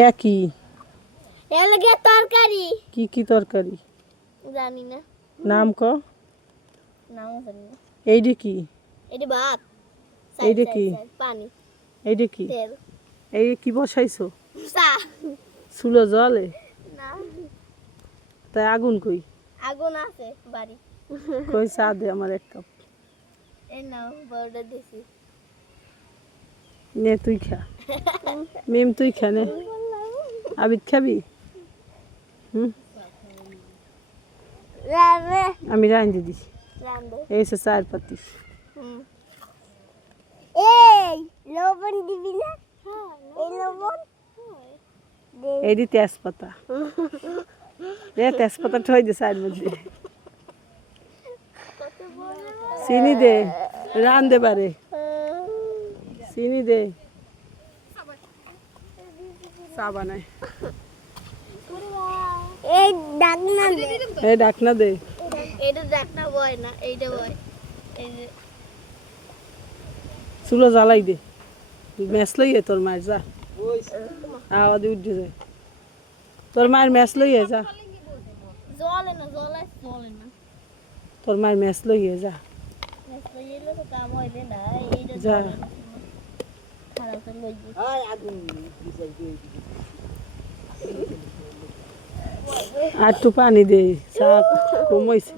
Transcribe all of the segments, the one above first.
একই এর লাগে তরকারি কি কি তরকারি জানি না নাম ক নাম জানি না এইডি কি এটি ভাত এইডি কি পানি এইডি কি তেল এই কি বসাইছো চা চুলো জলে না তাই আগুন কই আগুন আছে বাড়ি কই চা দে আমার এক কাপ এই নাও বড়টা দিছি নে তুই খা মেম তুই খা নে আবিদ খাবি রাবে আমি রাঁধে দিছি রান্দে এই সে চার পাতি এই লবণ দিবি না এই লবণ এইডি তেজপাতা রে তেজপাতা ঠই দে চার মধ্যে চিনি দে রান দে পারে চিনি দে চা বানায় এই ডাকনা দে এই ডাকনা দে এইটা ডাকনা বয় না এইটা বয় এই যে চুলো জ্বালাই দে ম্যাচ লইয়ে তোর মায়ের যা আওয়াজ উঠে যায় তোর মায়ের ম্যাচ লইয়ে যা জলে না তোর মায়ের ম্যাচ লইয়ে যা এলে তো কাম হইবে না এইটা যা খারাপ তো লইবি আর একটু পানি দে চা কমাইছে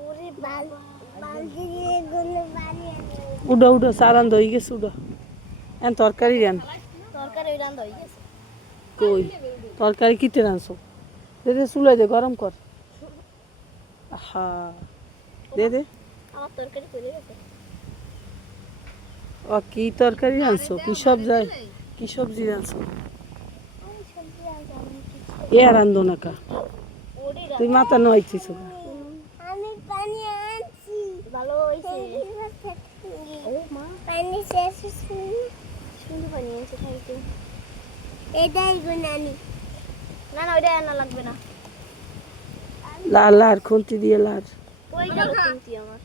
ওরে বালতি দিয়ে গুলো বাড়ি উডো উডো চা রান্ধ হয়ে গেছে উডো এন তরকারি রান তরকারি ওই রান্না হয়ে গেছে কই তরকারি কিতে রানছো দে দে চুলাই দে গরম কর আহা দে দে আমার তরকারি করে গেছে ও কি তরকারি রানছো কি সবজি রানছো এ রান্ধো না কা তুই মাথা নইছিস আমি পানি আনছি ভালো হইছে ও মা পানি শেষ সুন্দর পানি আছে খাইতে এটাই গুনানি না না ওইটা আনা লাগবে না লাল লাল খুন্তি দিয়ে লাল ওই গেল কিনতি আমার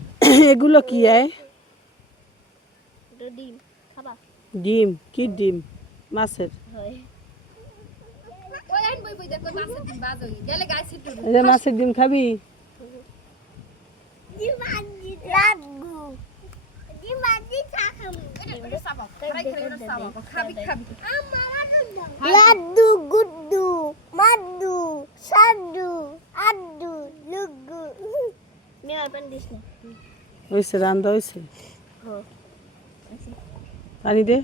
এগুলো কি আয় এটা ডিম খাবা ডিম কি ডিম মাছের হয় ওই আইন বই দেখ ওই মাছের ডিম বাজ হই গেলে গাছ ছিটু এই যে মাছের ডিম খাবি দিবাজি লাগু দিবাজি খাখাম এটা সাবা ফ্রাই করে এটা সাবা খাবি লাড্ডু গুড্ডু মাড্ডু সাড্ডু আড্ডু লুগু মেয়া পেন দিস না হয়েছে রান্দা হয়েছে হ্যাঁ পানি দে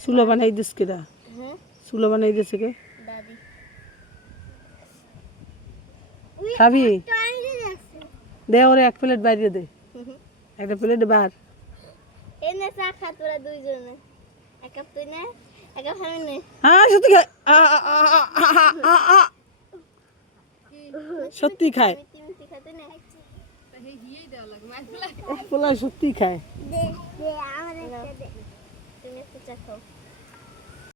চুলো বানাই দিস কেডা হ্যাঁ চুলো বানাই দিছে কে দাদি খাবি টাইম লাগছে দে ওরে এক প্লেট বাইরে দে একটা প্লেট বার এনে চা খা তোরা দুইজনে এক কাপ তুই নে এক কাপ আমি নে হ্যাঁ সত্যি খায় সত্যি খায় মিষ্টি খাতে নে এই হিয়েই দেওয়া লাগে মাছ পোলা সত্যি খায় দে দে আমার একটা দে তুমি একটা চা খাও